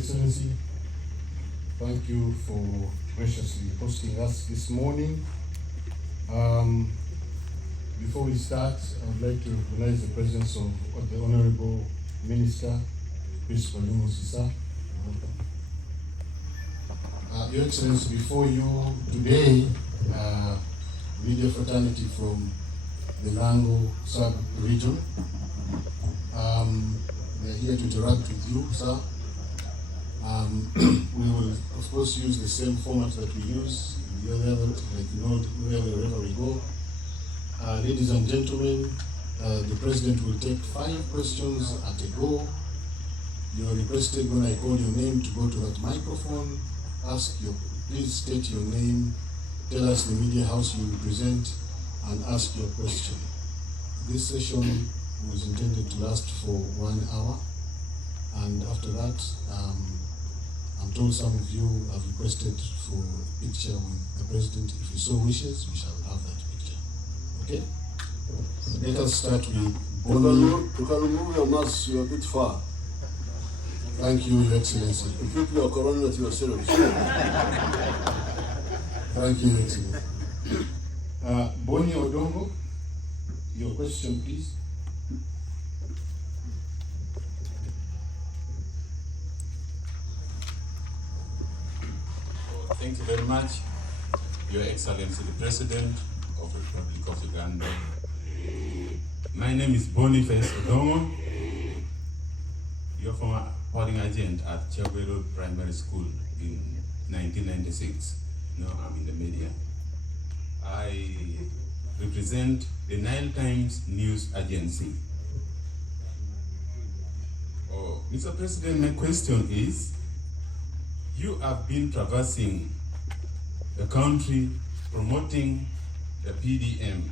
Excellency. Thank you for graciously hosting us this morning. Before we start, I would like to recognize the presence of the Honorable Minister, Chris Museveni. Your Excellency, before you today, media fraternity from the Lango Sub-Region. We are here to interact with you, sir. We will, of course, use the same format that we use wherever we go. Ladies and gentlemen, the President will take 5 questions at a go. You are requested, when I call your name, to go to that microphone. Please state your name, tell us the media house you represent, and ask your question. This session was intended to last for 1 hour, and after that, I'm told some of you have requested for a picture with the President. If he so wishes, we shall have that picture. Okay? Let us start with Bonnie. You can remove your mask, you're a bit far. Thank you, Your Excellency. You keep your corona to yourself. Thank you, Your Excellency. Bonnie Odongo, your question, please. Thank you very much, Your Excellency, the President of the Republic of Uganda. My name is Boniface Odongo. You're former polling agent at Chagwelo Primary School in 1996. Now I'm in the media. I represent the Nile Times News Agency. Mr. President, my question is, you have been traversing the country promoting the PDM,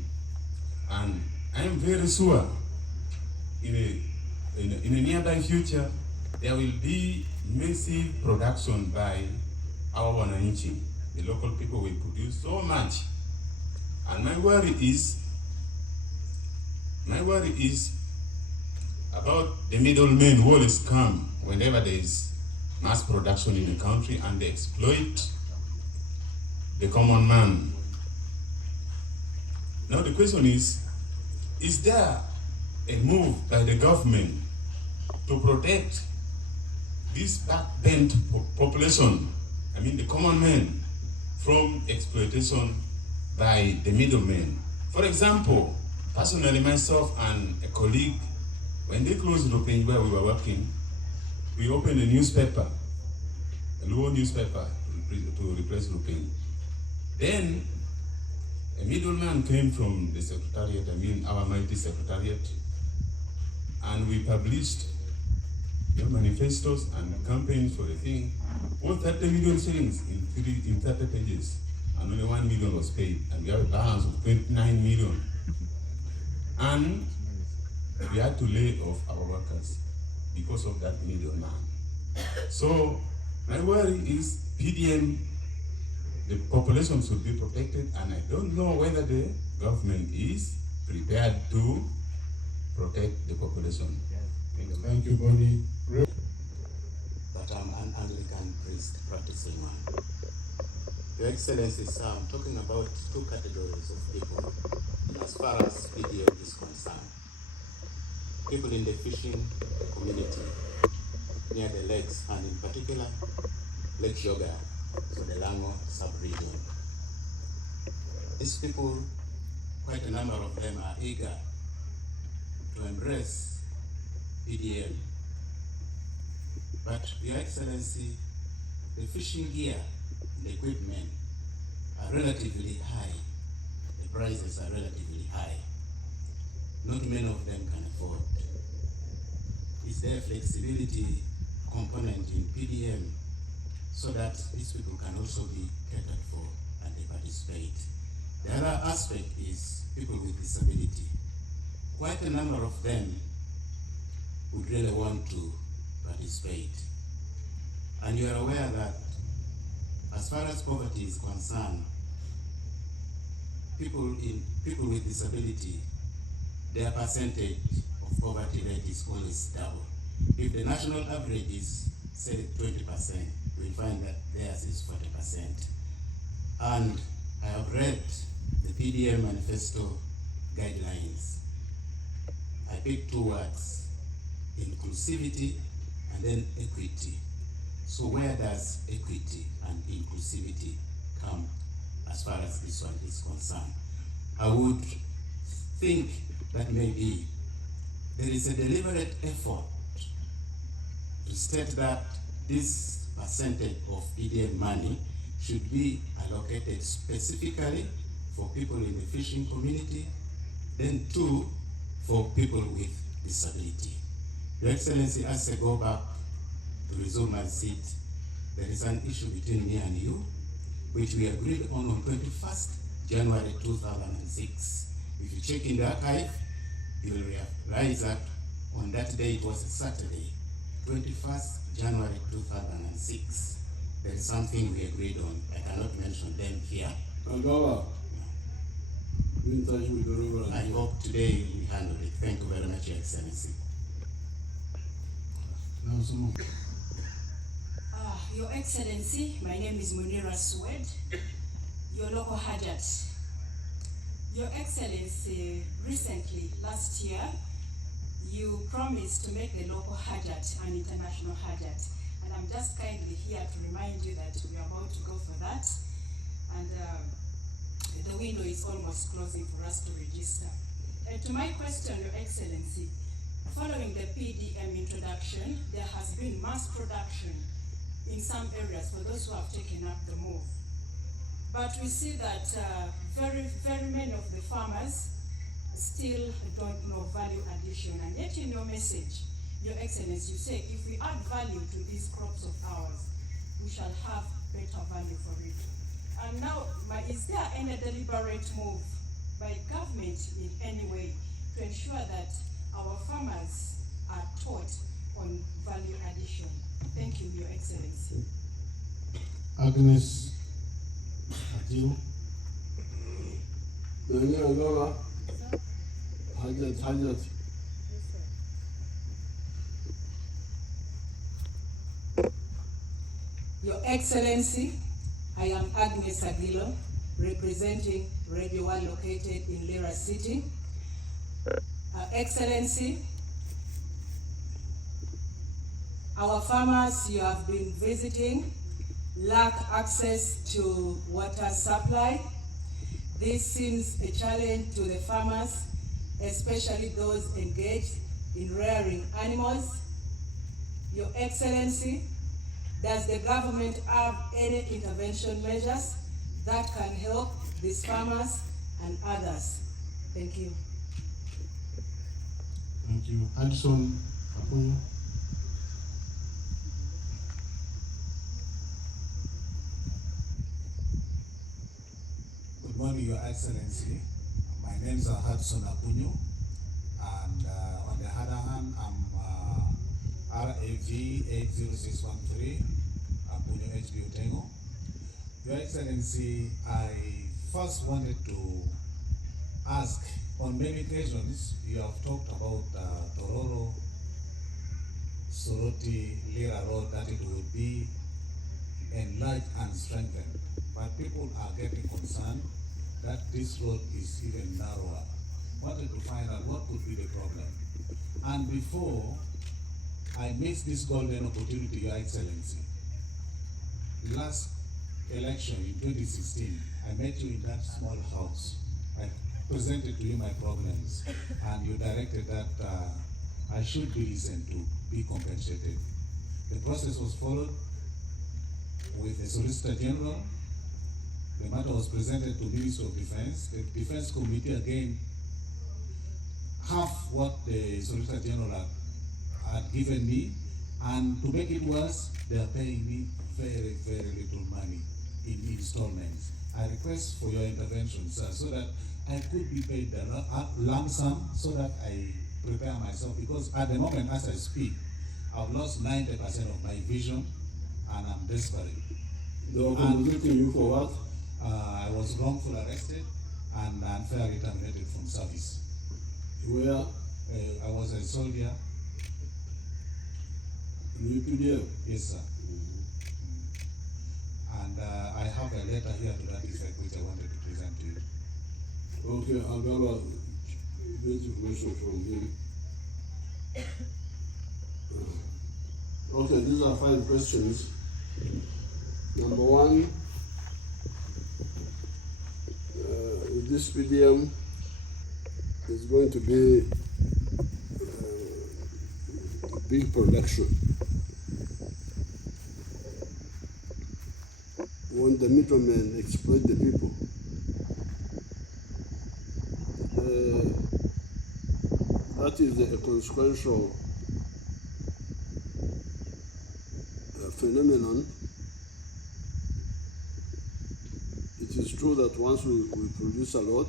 and I am very sure in a nearby future there will be massive production by our wananchi. The local people will produce so much, and my worry is about the middlemen who always come whenever there is mass production in the country, and they exploit the common man. Now the question is there a move by the government to protect this backbent population, I mean the common man, from exploitation by the middlemen? For example, personally, myself and a colleague, when they closed Rupenj where we were working, we opened a newspaper, a Luo newspaper, to replace Rupenj. Then a middleman came from the secretariat, I mean our mighty secretariat, and we published manifestos and campaigns for the thing, worth 30 million shillings in 30 pages, and only 1 million was paid, and we have a balance of 29 million. And we had to lay off our workers because of that middleman. So my worry is PDM, the population should be protected, and I don't know whether the government is prepared to protect the population. Thank you, Bonnie. But I'm an Anglican priest practicing one. Your Excellency, sir, I'm talking about 2 categories of people as far as PDM is concerned. People in the fishing community near the lakes, and in particular Lake Yoga, so the Lango Sub-Region. These people, quite a number of them, are eager to embrace PDM. But, Your Excellency, the fishing gear, the equipment are relatively high. The prices are relatively high. Not many of them can afford. Is there flexibility component in PDM so that these people can also be catered for and they participate? The other aspect is people with disability. Quite a number of them would really want to participate. And you are aware that as far as poverty is concerned, people with disability, their percentage of poverty rate is always double. If the national average is say 20%, we find that theirs is 40%. And I have read the PDM manifesto guidelines. I picked two words, inclusivity and then equity. So where does equity and inclusivity come as far as this one is concerned? I would think that maybe there is a deliberate effort to state that this percentage of PDM money should be allocated specifically for people in the fishing community, then two, for people with disability. Your Excellency, as I go back to resume my seat, there is an issue between me and you, which we agreed on 21st January 2006. If you check in the archive, you will realize that on that day, it was a Saturday, 21st January 2006. There is something we agreed on. I cannot mention them here. Angawa, be in touch with the Reverend. I hope today we handle it. Thank you very much, Your Excellency. Now, some Your Excellency, my name is Munira Swed, your local Hajat. Your Excellency, recently, last year, you promised to make the local Hajat an international Hajat. And I'm just kindly here to remind you that we are about to go for that. And the window is almost closing for us to register. And to my question, Your Excellency, following the PDM introduction, there has been mass production in some areas for those who have taken up the move. But we see that very many of the farmers still don't know value addition. And yet in your message, Your Excellency, you say if we add value to these crops of ours, we shall have better value for it. And now, is there any deliberate move by government in any way to ensure that our farmers are taught on value addition? Thank you, Your Excellency. Agnes Adil. Nani Angawa, Hajat. Your Excellency, I am Agnes Aguilo, representing Radio 1 located in Lira City. Excellency, our farmers you have been visiting lack access to water supply. This seems a challenge to the farmers, especially those engaged in rearing animals. Your Excellency, does the government have any intervention measures that can help these farmers and others? Thank you. Thank you. Addison Apunyo. Good morning, Your Excellency. My name is Hudson Apunyo, and on the other hand, I'm RAV 80613, Apunyo HB Utengo. Your Excellency, I first wanted to ask, on many occasions, you have talked about Tororo, Soroti, Lira Road, that it would be enlarged and strengthened. But people are getting concerned that this road is even narrower. Wanted to find out what could be the problem. And before I missed this golden opportunity, Your Excellency, last election in 2016, I met you in that small house. I presented to you my problems, and you directed that I should be listened to, be compensated. The process was followed with the Solicitor General. The matter was presented to Minister of Defense. The Defense Committee again, half what the Solicitor General had given me, and to make it worse, they are paying me very little money in installments. I request for your intervention, sir, so that I could be paid the lump sum, so that I prepare myself, because at the moment as I speak, I've lost 90% of my vision and I'm desperate. They were compensating you for what? I was wrongfully arrested and unfairly terminated from service. Where? I was a soldier New PDF. Yes, sir. And I have a letter here to that effect which I wanted to present to you. Okay, I'll gather this information from him. Okay, these are 5 questions. Number 1, this PDM is going to be a big production. When the middlemen exploit the people, that is a consequential phenomenon. It is true that once we produce a lot,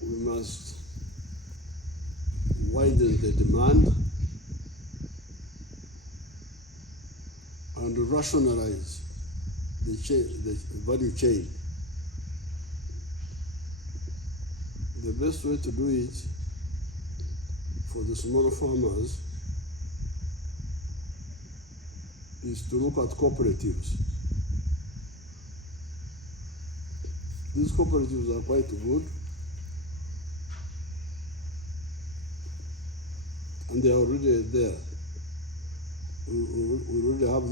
we must widen the demand and rationalize the value chain. The best way to do it for the small farmers is to look at cooperatives. These cooperatives are quite good, and they are already there. We already have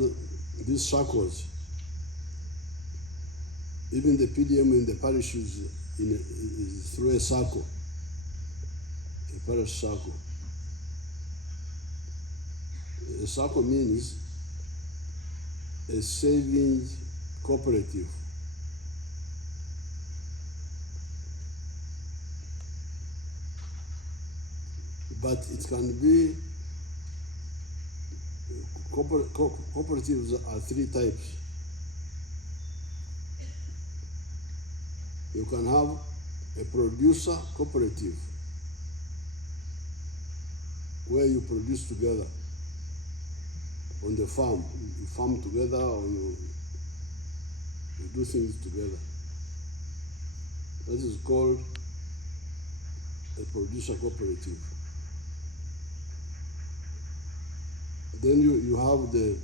these circles. Even the PDM in the parish is through a circle, a parish circle. A circle means a savings cooperative. But it can be, cooperatives are 3 types. You can have a producer cooperative, where you produce together on the farm. You farm together, or you do things together. That is called a producer cooperative. Then you have the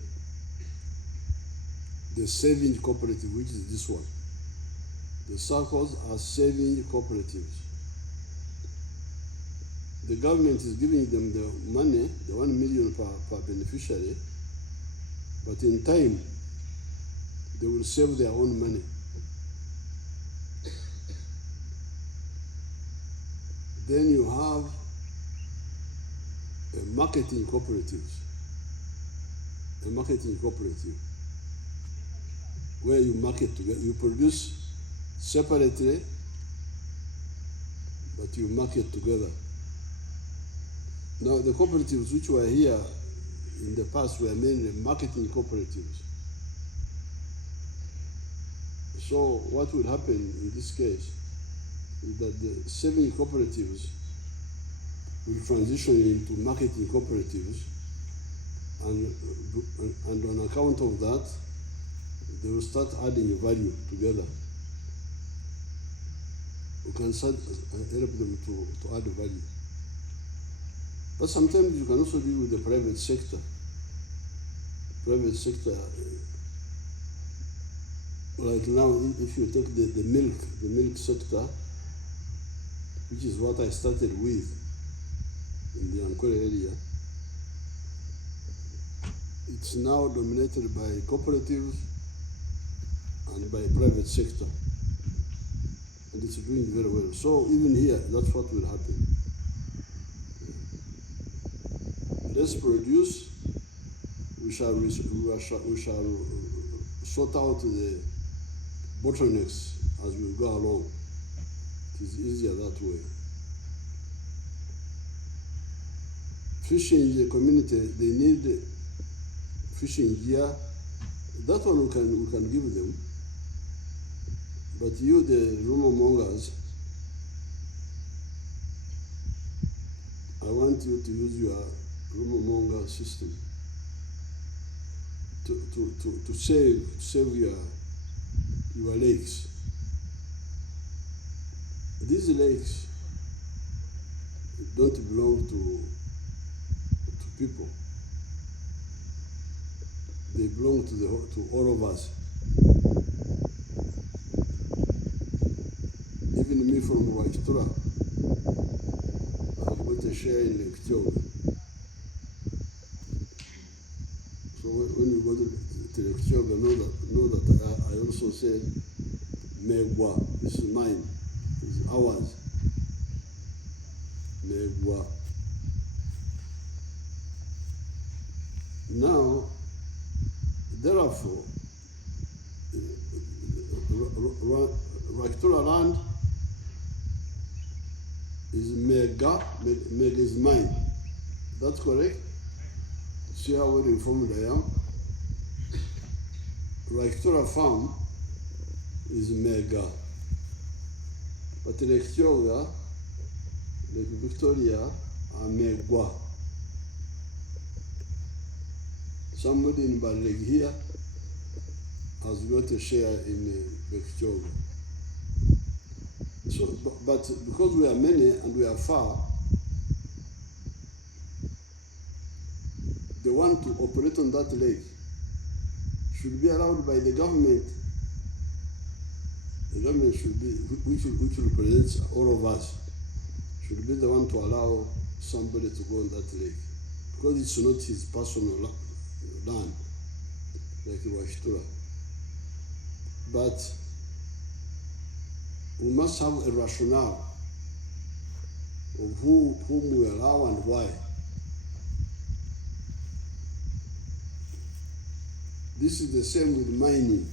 saving cooperative, which is this one. The circles are saving cooperatives. The government is giving them the money, the 1 million per beneficiary, but in time, they will save their own money. Then you have a marketing cooperative, where you market together. You produce separately, but you market together. Now, the cooperatives which were here in the past were mainly marketing cooperatives. So what will happen in this case is that the saving cooperatives will transition into marketing cooperatives, and on account of that, they will start adding value together. We can start help them to add value. But sometimes you can also deal with the private sector. Like now, if you take the milk sector, which is what I started with in the Ankole area, it's now dominated by cooperatives and by private sector. And it's doing very well. So even here, that's what will happen. Let's produce, we shall sort out the bottlenecks as we go along. It is easier that way. Fishing, the community, they need fishing gear. That one we can give them. But you, the rumor mongers, I want you to use your rumor monger system to save your lakes. These lakes don't belong to people. They belong to all of us. Even me from Waistura, I've got a share in Lake Kyoga. So when you go to Lake Kyoga, know that I also say Megwa. This is mine. This is ours. Megwa. Now, therefore, Waistura land is Mega is mine. That's correct? See how well informed I am? Waistura farm is Mega. But Lake Kyoga, Lake Victoria are Megwa. Somebody in Baralegi here has got a share in Lake Kyoga. So, but because we are many and we are far, the one to operate on that lake should be allowed by the government. The government should be, which represents all of us, should be the one to allow somebody to go on that lake, because it's not his personal land, like Waistura. But we must have a rationale of whom we allow and why. This is the same with mining.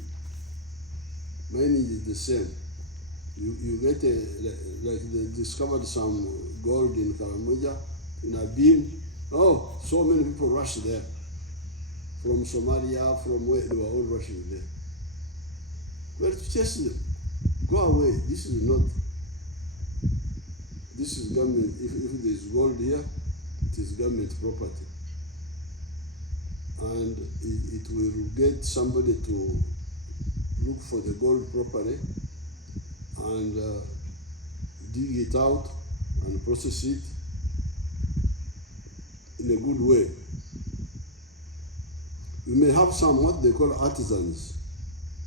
Mining is the same. You get like they discovered some gold in Karamoja, in a beam. Oh, so many people rush there. From Somalia, from where they were all rushing there. Well, chase them. Go away. This is government. If there is gold here, it is government property. And it will get somebody to look for the gold properly and dig it out and process it in a good way. We may have some what they call artisans,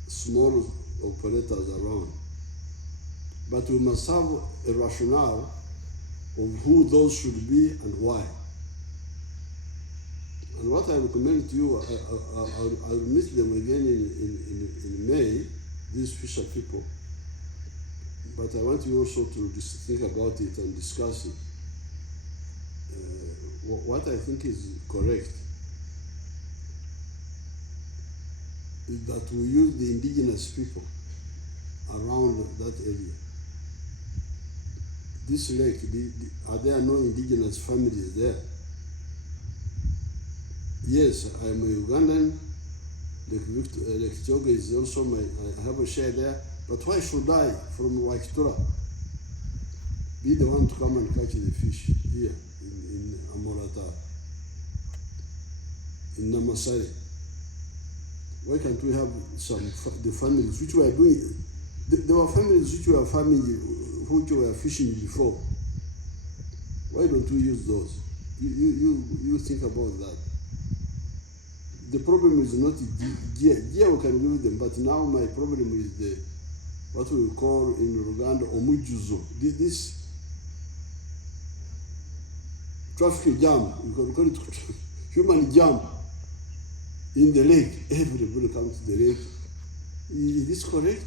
small operators around, but we must have a rationale of who those should be and why. And what I recommend to you, I'll meet them again in May, these fisher people, but I want you also to just think about it and discuss it. What I think is correct is that we use the indigenous people around that area. This lake, are there no indigenous families there? Yes, I'm a Ugandan. Lake Kyoga is also I have a share there. But why should I, from Waistura, be the one to come and catch the fish here in Amorata, in Namasari? Why can't we have the families which were doing? There were families which were fishing before. Why don't we use those? You think about that. The problem is not gear. Gear we can give them, but now my problem is what we call in Uganda omujuzo. This traffic jam, we can call it human jam in the lake. Everybody comes to the lake. Is this correct?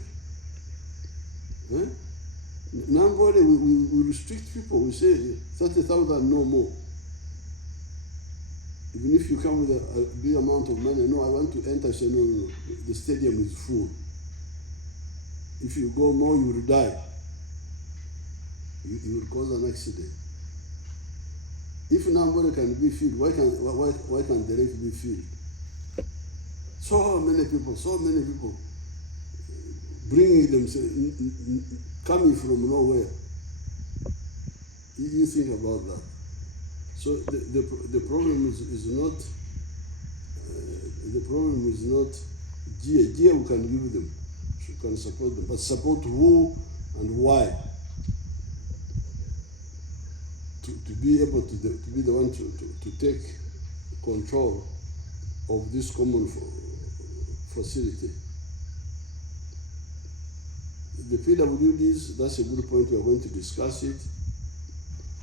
Eh? Nobody, we restrict people. We say 30,000, no more. Even if you come with a big amount of money, no, I want to enter, say, no, the stadium is full. If you go more, you will die. You will cause an accident. If nobody can be filled, why can't the lake be filled? So many people bringing themselves, coming from nowhere. You think about that. So the problem is not GA we can give them, we can support them, but support who and why to be able to be the one to take control of this common facility. The PWDs, that's a good point, we are going to discuss it,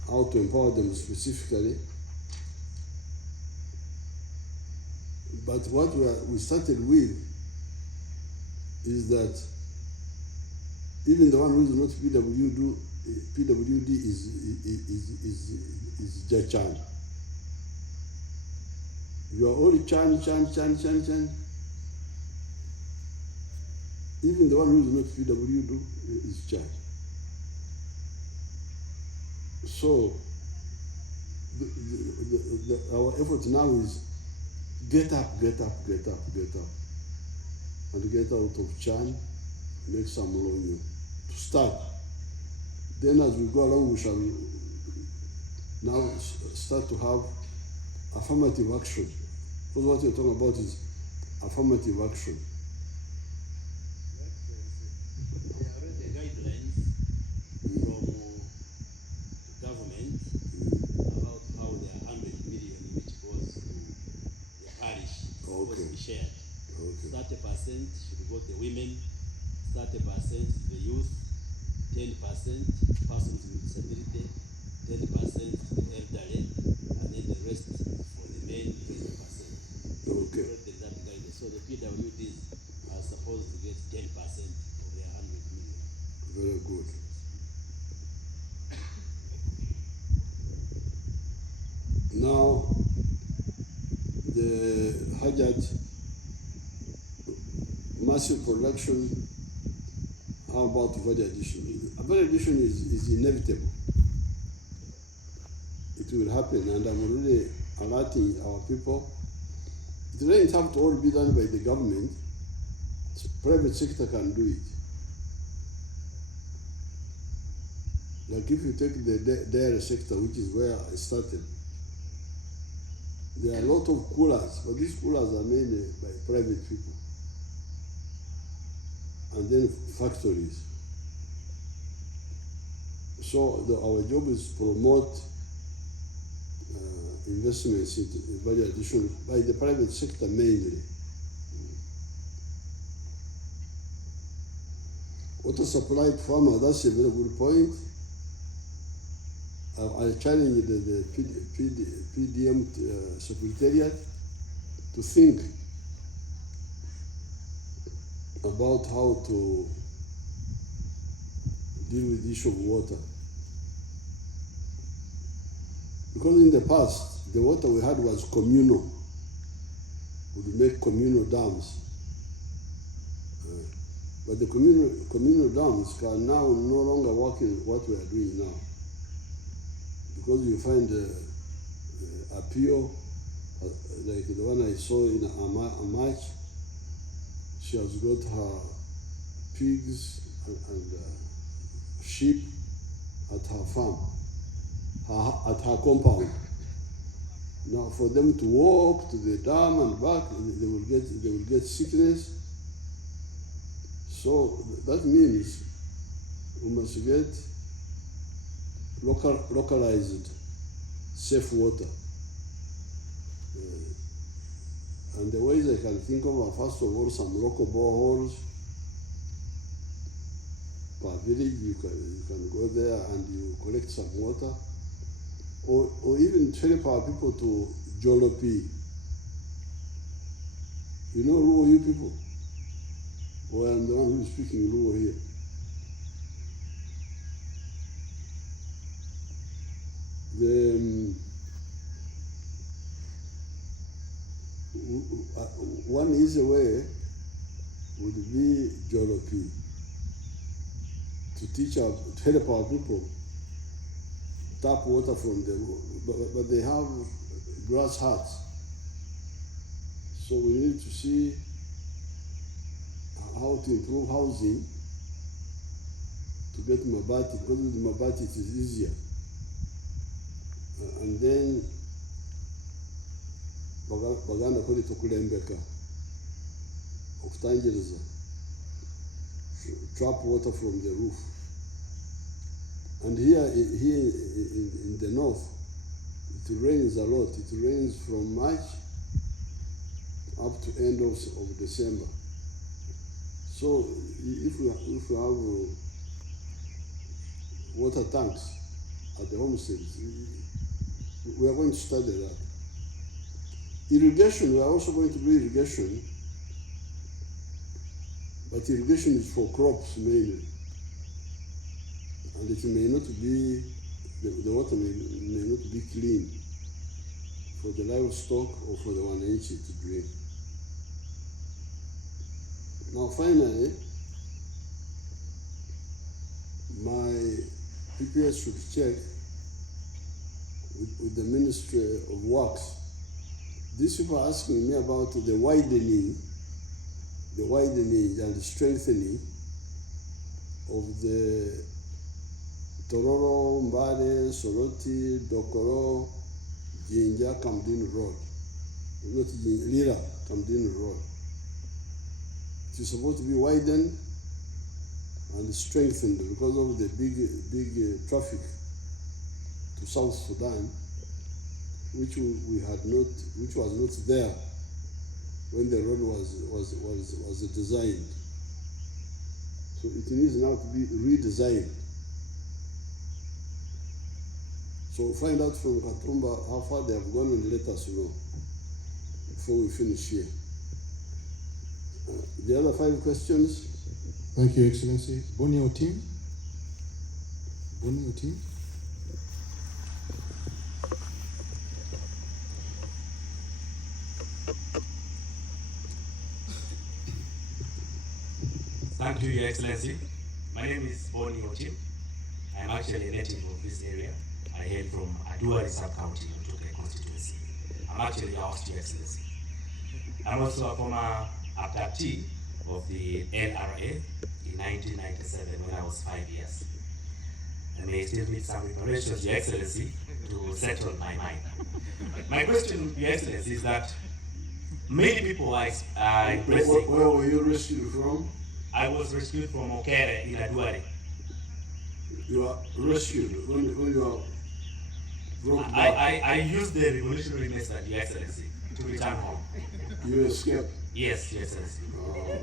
how to empower them specifically. But what we started with is that even the one who is not PWD is Jachan. You are all Chan. Even the one who is not PWD is Chan. So our effort now is get up, and get out of Chan, make some Lonyo to start. Then as we go along, we shall now start to have affirmative action. Because what you're talking about is affirmative action. There are already guidelines from government about how the 100 million which goes to the parish is supposed to be shared. 30% should go to the women, 30% to the youth, 10% persons with disability, 10% to the elderly, and then the rest for the men, 20%. Okay. That guidance. So the PWDs are supposed to get 10% of their 100 million. Very good. Now, the Hajat massive production, how about value addition? Value addition is inevitable. It will happen, and I'm already alerting our people. It doesn't have to all be done by the government. Private sector can do it. Like if you take the dairy sector, which is where I started, there are a lot of coolers, but these coolers are made by private people. And then factories. So our job is to promote investments into value addition by the private sector mainly. Water supply to farmers, that's a very good point. I challenge the PDM Secretariat to think about how to deal with the issue of water. Because in the past, the water we had was communal. We would make communal dams. But the communal dams can now no longer work in what we are doing now. Because you find appeal, like the one I saw in Amach, she has got her pigs and sheep at her farm, at her compound. Now, for them to walk to the dam and back, they will get sickness. So that means we must get localized safe water. And the ways I can think of are, first of all, some local boreholes per village. You can go there and you collect some water, or even help our people to Jolopi. You know Luo, you people? Or I'm the one who is speaking Luo here. One easy way would be Jolopi, to help our people tap water from but they have grass huts. So we need to see how to improve housing to get mabati, because with mabati it is easier. And then baganda kuri tukulembeka okutangiriza trap water from the roof. And here in the north, rains a lot. It rains from March up to end of December. So if we have water tanks at the homesteads, we are going to study that. Irrigation, we are also going to do irrigation, but irrigation is for crops mainly. And it may not be, the water may not be clean for the livestock or for the wananchi to drink. Now finally, my PPS should check with the Ministry of Works. These people are asking me about the widening and the strengthening of the Tororo, Mbale, Soroti, Dokoro, Jinja, Kamdin Road. Not Lira, Kamdin Road. It is supposed to be widened and strengthened because of the big traffic to South Sudan, which was not there when the road was designed. So it needs now to be redesigned. So find out from Katumba how far they have gone and let us know before we finish here. The other 5 questions. Thank you, Excellency. Boni Otim. Boni Otim. Thank you, Your Excellency. My name is Boni Otim. I'm actually a native of this area. I hail from Aduari sub-county, Otuke constituency. I'm actually a host, Your Excellency. I'm also a former abductee of the LRA in 1997 when I was 5 years. I may still need some reparations, Your Excellency, to settle my mind. My question, Your Excellency, is that many people are impressing. Where were you rescued from? I was rescued from Okere in Aduari. You are rescued when you are brought back. I used the revolutionary method, Your Excellency, to return home. You escaped? Yes, Your Excellency. Oh.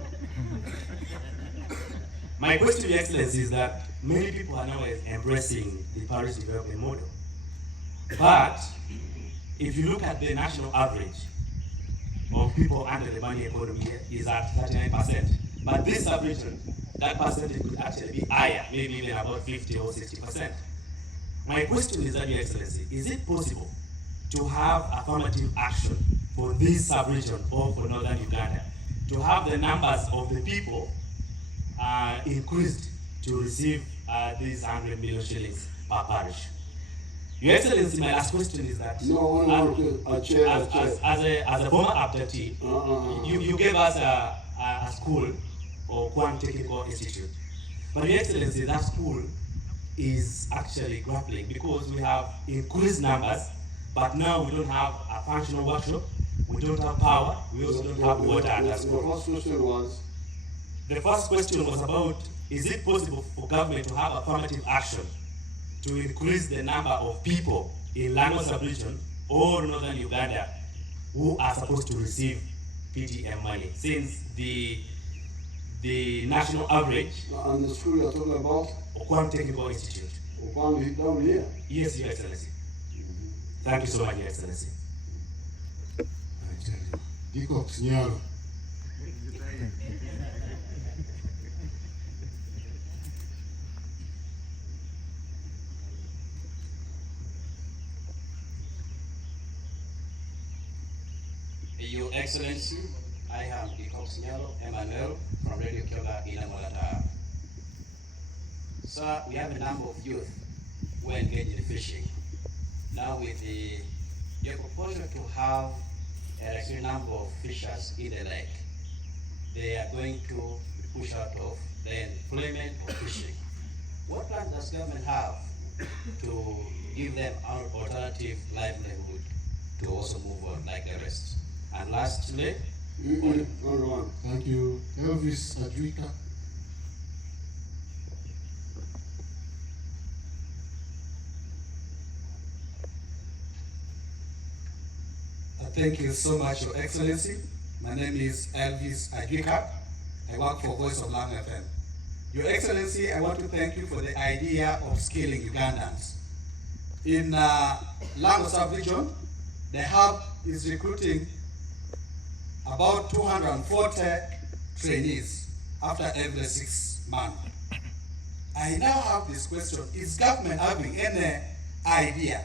My question, Your Excellency, is that many people are now embracing the Paris development model. But if you look at the national average of people under the money economy is at 39%. But this sub-region, that percentage could actually be higher, maybe even about 50 or 60%. My question is that, Your Excellency, is it possible to have affirmative action for this sub-region or for northern Uganda, to have the numbers of the people increased to receive these 100 million shillings per parish? Your Excellency, my last question is that as a former abductee, you gave us a school or Kwan Technical Institute. But Your Excellency, that school is actually grappling because we have increased numbers, but now we don't have a functional workshop, we don't have power, we also don't have water at that school. The first question was about, is it possible for government to have affirmative action to increase the number of people in Lango Sub-Region or northern Uganda who are supposed to receive PTM money, since the national average. And the school you are talking about? Okwan Technical Institute. Okwan down here? Yes, Your Excellency. Thank you so much, Your Excellency. Dikox Nyalo. Your Excellency, I am Dikox Nyalo Emmanuel from Radio Kyoga in Amolata. Sir, we have a number of youth who are engaged in fishing. Now with your proposal to have a record number of fishers in the lake, they are going to be pushed out of the employment of fishing. What plans does government have to give them an alternative livelihood to also move on like the rest? And lastly, Thank you. Elvis Adrika. Thank you so much, Your Excellency. My name is Elvis Ajika. I work for Voice of Lango FM. Your Excellency, I want to thank you for the idea of skilling Ugandans. In Lango Sub-Region, the hub is recruiting about 240 trainees after every 6 months. I now have this question: is government having any idea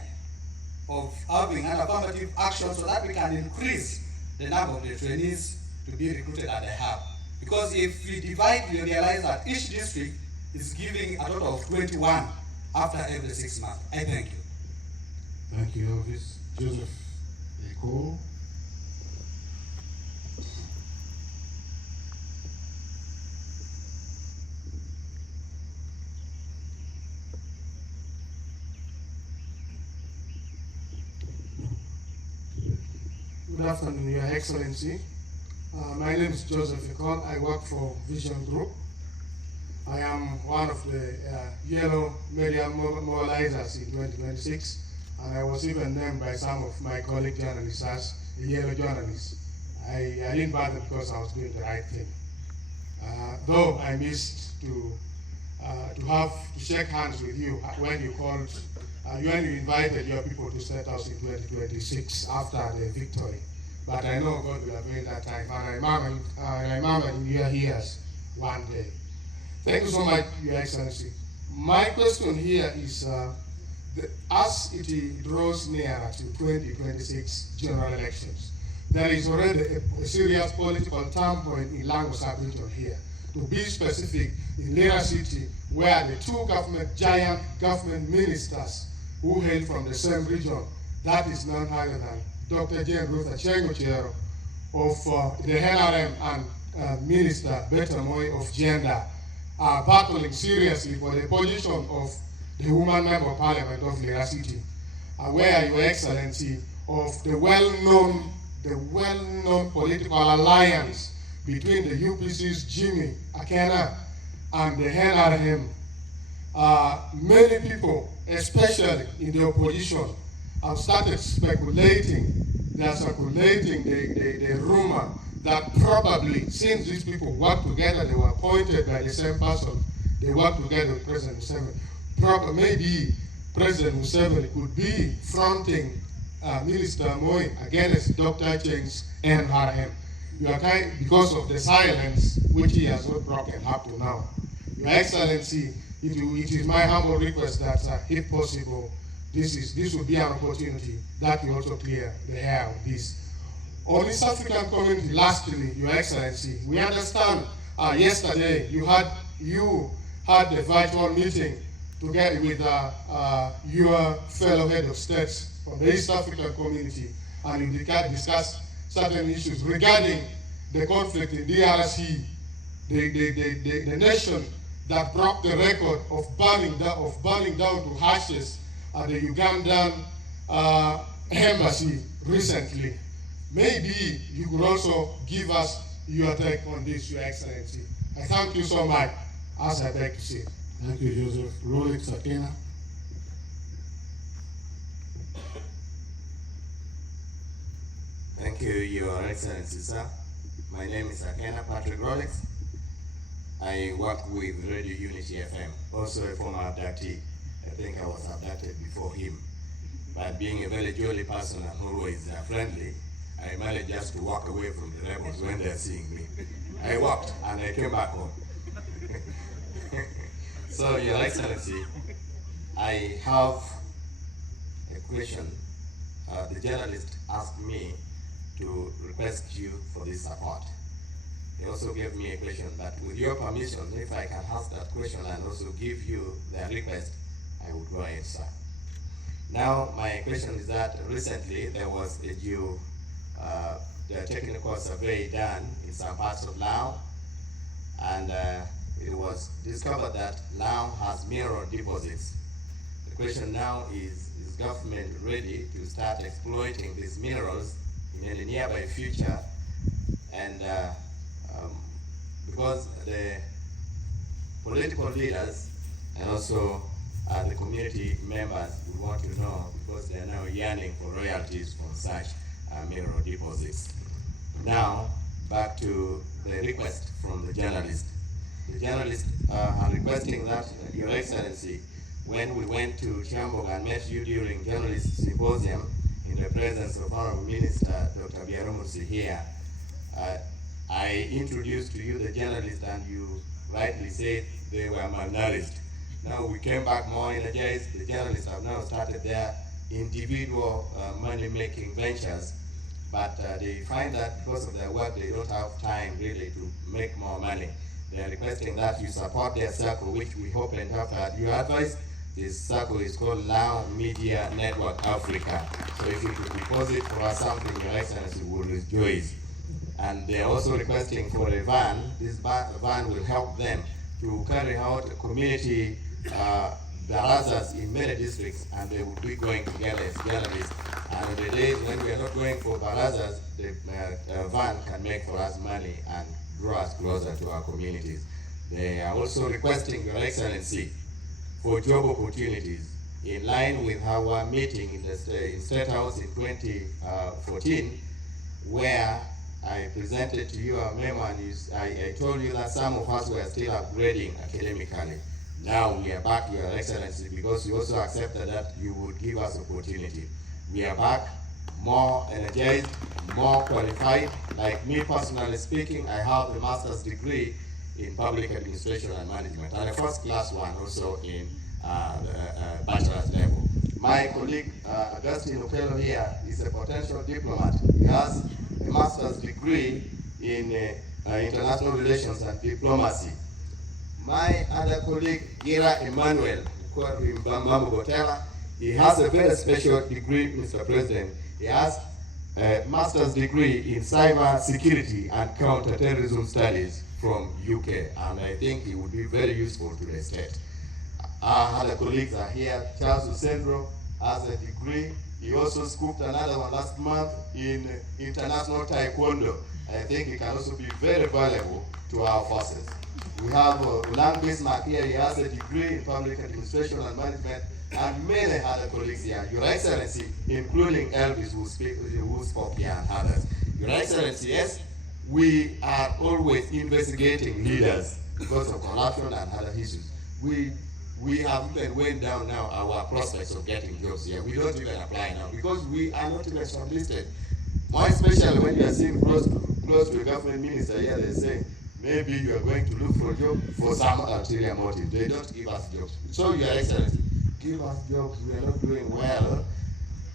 of having an affirmative action so that we can increase the number of the trainees to be recruited at the hub? Because if we divide, we realize that each district is giving a total of 21 after every 6 months. I thank you. Thank you, Elvis. Joseph Eko. Good afternoon, Your Excellency. My name is Joseph Eko. I work for Vision Group. I am one of the yellow media mobilizers in 2026, and I was even named by some of my colleague journalists as a yellow journalist. I didn't bother because I was doing the right thing. Though I missed to shake hands with you when you called, when you invited your people to set us in 2026 after the victory. But I know God will avail that time, and I remember in your ears one day. Thank you so much, Your Excellency. My question here is, as it draws nearer to 2026 general elections, there is already a serious political turmoil in Lango Sub-Region here. To be specific, in Lira City, where the two giant government ministers who hail from the same region, that is none other than Dr. Jane Ruth Achengo of the NRM and Minister Beta Moy of Gender, are battling seriously for the position of the woman member of parliament of Lira City, where Your Excellency of the well-known political alliance between the UPC's Jimmy Akena and the NRM. Many people, especially in the opposition, have started speculating. They are circulating the rumor that probably, since these people work together, they were appointed by the same person, they work together with President Museveni. Maybe President Museveni could be fronting Minister Moy against Dr. Cheng's NRM. Because of the silence which he has not broken up to now. Your Excellency, it is my humble request that, if possible, this would be an opportunity that you also clear the air of this. On East African community, lastly, Your Excellency, we understand yesterday you had a virtual meeting together with your fellow head of states from the East African community, and you discussed certain issues regarding the conflict in DRC, the nation that broke the record of burning down to ashes at the Ugandan embassy recently. Maybe you could also give us your take on this, Your Excellency. I thank you so much, as I beg to say. Thank you, Joseph. Rolex Akena. Thank you, Your Excellency, sir. My name is Akena Patrick Rolex. I work with Radio Unity FM, also a former abductee. I think I was abducted before him. But being a very jolly person and always friendly, I managed just to walk away from the rebels when they're seeing me. I walked and I came back home. So, Your Excellency, I have a question. The journalist asked me to request you for this support. They also gave me a question, but with your permission, if I can ask that question and also give you their request, I would go ahead, sir. Now, my question is that recently there was the technical survey done in some parts of Lao, and it was discovered that Lao has mineral deposits. The question now is government ready to start exploiting these minerals in the nearby future? And because the political leaders and also the community members would want to know, because they are now yearning for royalties from such. mineral deposits. Now, back to the request from the journalist. The journalists are requesting that, Your Excellency, when we went to Chambog and met you during journalist symposium in the presence of Honorable Minister Dr. Biaramusi here, I introduced to you the journalists and you rightly said they were malnourished. Now we came back more energized. The journalists have now started their individual money-making ventures, but they find that because of their work, they don't have time really to make more money. They are requesting that you support their circle, which we hope and have had your advice. This circle is called Lango Media Network Africa. So if you could deposit for us something, Your Excellency will rejoice. And they are also requesting for a van. This van will help them to carry out community barazas in many districts, and they will be going together as journalists. And on the days when we are not going for barazas, the van can make for us money and draw us closer to our communities. They are also requesting, Your Excellency, for job opportunities in line with our meeting in the State House in 2014, where I presented to you a memo and I told you that some of us were still upgrading academically. Now we are back, Your Excellency, because you also accepted that you would give us opportunity. We are back, more energized, more qualified. Like me personally speaking, I have a master's degree in public administration and management, and a first class one also in bachelor's level. My colleague Augustine Okello here is a potential diplomat. He has a master's degree in international relations and diplomacy. My other colleague, Gira Emmanuel, he has a very special degree, Mr. President. He has a master's degree in cyber security and counterterrorism studies from UK, and I think he would be very useful to the state. Our other colleagues are here. Charles Usendro has a degree. He also scooped another one last month in international taekwondo. I think he can also be very valuable to our forces. We have Ulang Bismarck here. He has a degree in public administration and management, and many other colleagues here. Your Excellency, including Elvis, who spoke here, and others. Your Excellency, yes, we are always investigating leaders because of corruption and other issues. We have even went down now our prospects of getting jobs here. We don't even apply now because we are not even shortlisted. More especially when you are seeing close to a government minister here, they say maybe you are going to look for a job for some ulterior motive. They don't give us jobs. So, Your Excellency, give us jobs. We are not doing well.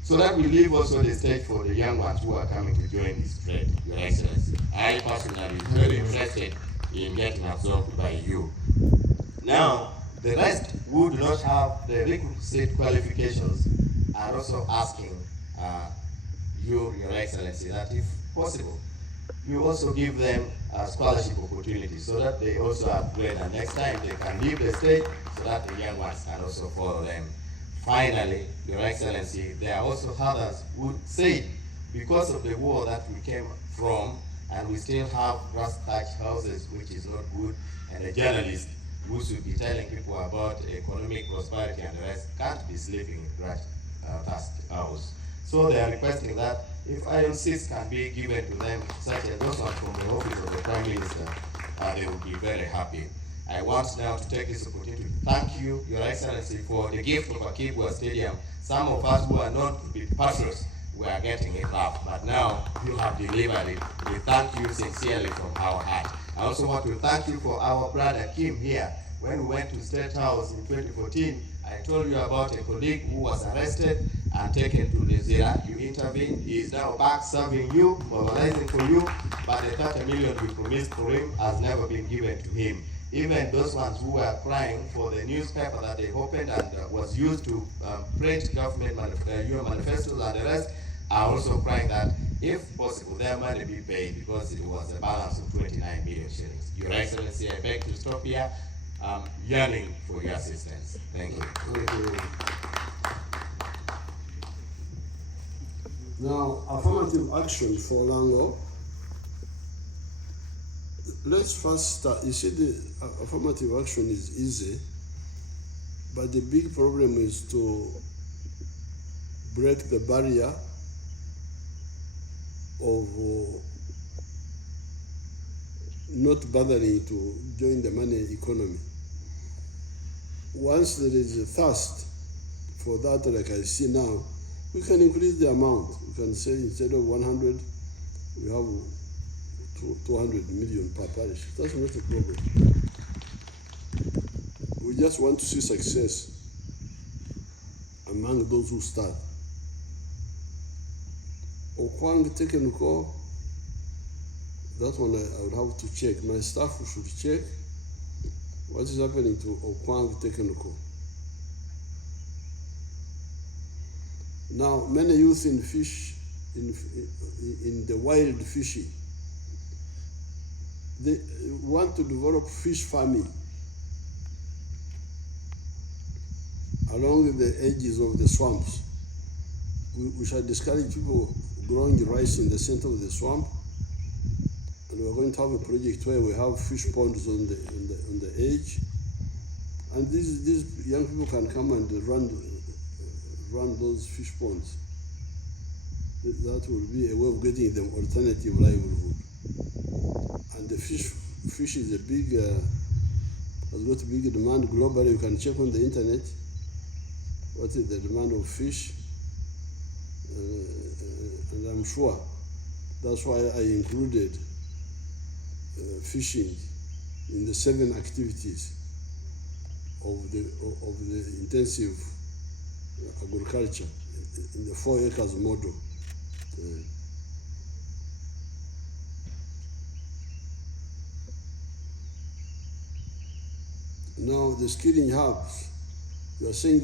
So that we leave also the stage for the young ones who are coming to join this trade, Your Excellency. I personally am very interested in getting absorbed by you. Now, the rest who do not have the requisite qualifications are also asking you, Your Excellency, that if possible, you also give them scholarship opportunities so that they also upgrade, and next time they can leave the state so that the young ones can also follow them. Finally, Your Excellency, there are also others who say because of the war that we came from, and we still have grass-thatched houses, which is not good, and a journalist who should be telling people about economic prosperity and the rest can't be sleeping in grass-thatched house. So they are requesting that if iron seats can be given to them, such as those ones from the office of the Prime Minister, they will be very happy. I want now to take this opportunity to thank you, Your Excellency, for the gift of Akibwa Stadium. Some of us who are not big patrons, we are getting it rough, but now you have delivered it. We thank you sincerely from our heart. I also want to thank you for our brother Kim here. When we went to State House in 2014, I told you about a colleague who was arrested and taken to the Zira. You intervened. He is now back serving you, mobilizing for you, but the 30 million we promised for him has never been given to him. Even those ones who were crying for the newspaper that they opened and was used to print government manifestos and the rest are also crying that, if possible, their money be paid because it was a balance of 29 million shillings. Your Excellency, I beg to stop here. I'm yearning for your assistance. Thank you. Thank you. Now, affirmative action for Lango. Let's first start. You see, the affirmative action is easy, but the big problem is to break the barrier of not bothering to join the money economy. Once there is a thirst for that, like I see now, we can increase the amount. We can say instead of 100, we have 200 million per parish. That's not a problem. We just want to see success among those who start. Okwang Technical, that one I would have to check. My staff should check what is happening to Okwang Technical. Now, many youth in fish, in the wild fishing, they want to develop fish farming along the edges of the swamps. We shall discourage people growing rice in the center of the swamp, and we're going to have a project where we have fish ponds on the edge, and these young people can come and run those fish ponds. That will be a way of getting them alternative livelihood. And the fish is a big, has got a big demand globally. You can check on the internet what is the demand of fish, and I'm sure that's why I included fishing in the 7 activities of the intensive agriculture in the 4 acres model. Now the skilling hubs, you are saying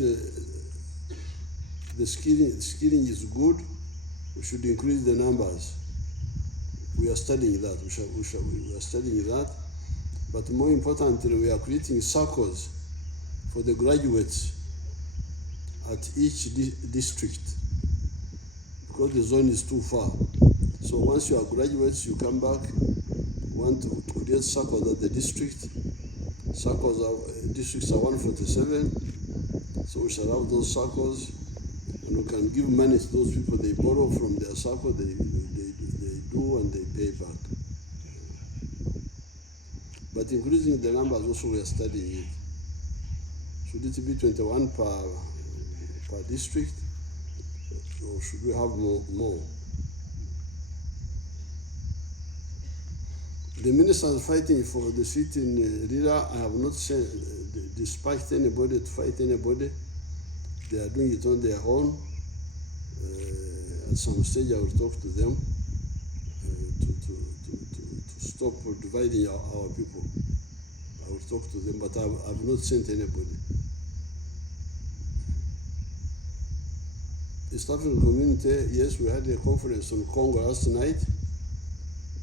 the skilling is good. We should increase the numbers. We are studying that. We are studying that. But more importantly, we are creating circles for the graduates at each district, because the zone is too far. So once you are graduates, you come back, want to create circles at the district. Districts are 147, so we shall have those circles, and we can give money to those people. They borrow from their circle, they do, and they pay back. But increasing the numbers also, we are studying it. Should it be 21 per district, or should we have more? The ministers are fighting for the seat in Rira. I have not seen, despite anybody to fight anybody. They are doing it on their own. At some stage, I will talk to them to stop dividing our people. I will talk to them, but I have not sent anybody. East African community, yes, we had a conference on Congo last night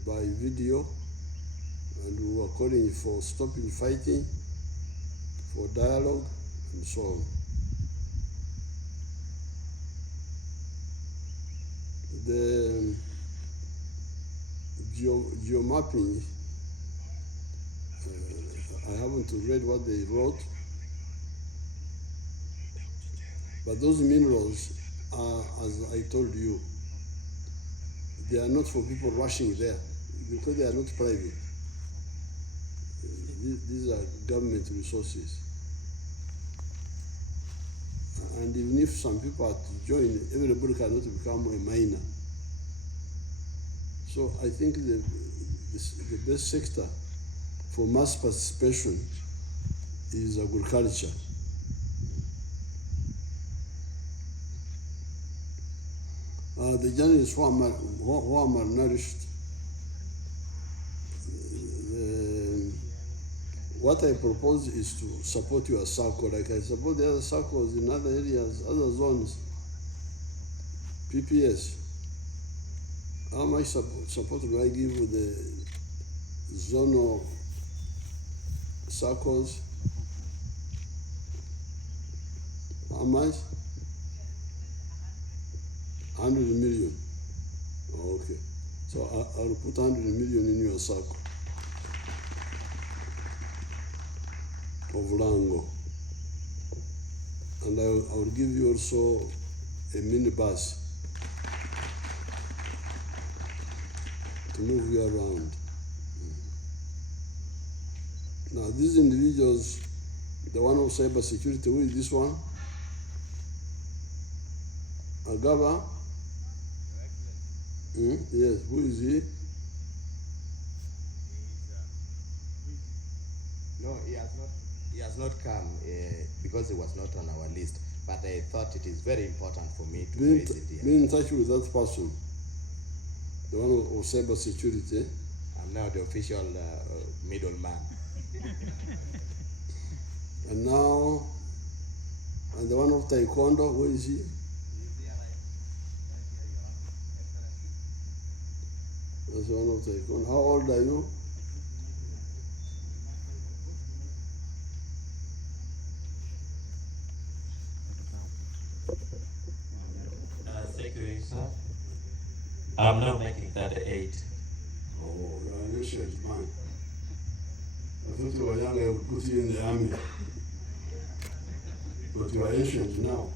by video, and we were calling for stopping fighting, for dialogue, and so on. The geomapping, I haven't read what they wrote, but those minerals are, as I told you, they are not for people rushing there, because they are not private. These are government resources. And even if some people are to join, everybody cannot become a miner. So I think the best sector for mass participation is agriculture. The journalists who are malnourished, what I propose is to support your circle, like I support the other circles in other areas, other zones. PPS. How much support do I give with the zonal circles? How much? 100 million. Oh, okay. So I'll put 100 million in your circle of Lango. And I will give you also a minibus to move you around. Now, these individuals, the one of cyber security, who is this one? Agaba? Yes, who is he? No, he has not come because he was not on our list. But I thought it is very important for me to raise it here. Be in touch with that person, the one of cyber security. I'm now the official middleman. And now, and the one of Taekwondo, who is he? That's the one of Taekwondo. How old are you? Thank you, sir. I'm now making 38. Oh, you're an ancient man. I thought you were young, I would put you in the army. But you are ancient now.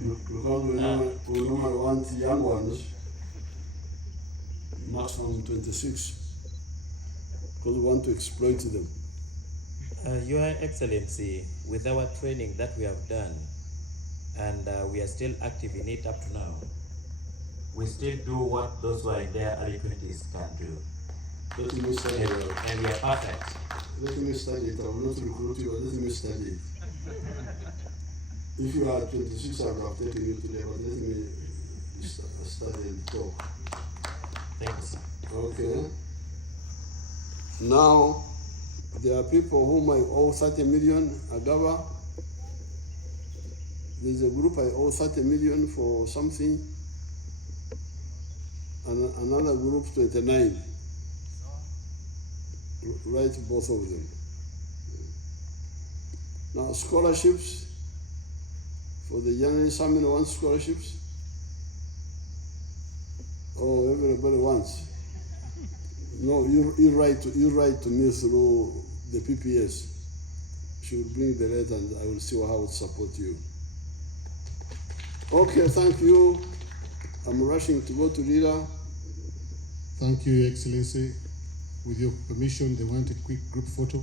Because we normally want young ones, maximum 26, because we want to exploit them. Your Excellency, with our training that we have done, and we are still active in it up to now, we still do what those who are in their early 20s can do. Let me study it. And we are perfect. Let me study it. I will not recruit you, but let me study it. If you are 26, I would have taken you today, but let me study and talk. Thank you, sir. Okay. Now, there are people whom I owe 30 million, Agaba. There's a group I owe 30 million for something, and another group 29. Write both of them. Now, scholarships, for the journalists, how many want scholarships? Oh, everybody wants. No, you write to me through the PPS. She will bring the letter and I will see how to support you. Okay, thank you. I'm rushing to go to Lira. Thank you, Your Excellency. With your permission, they want a quick group photo.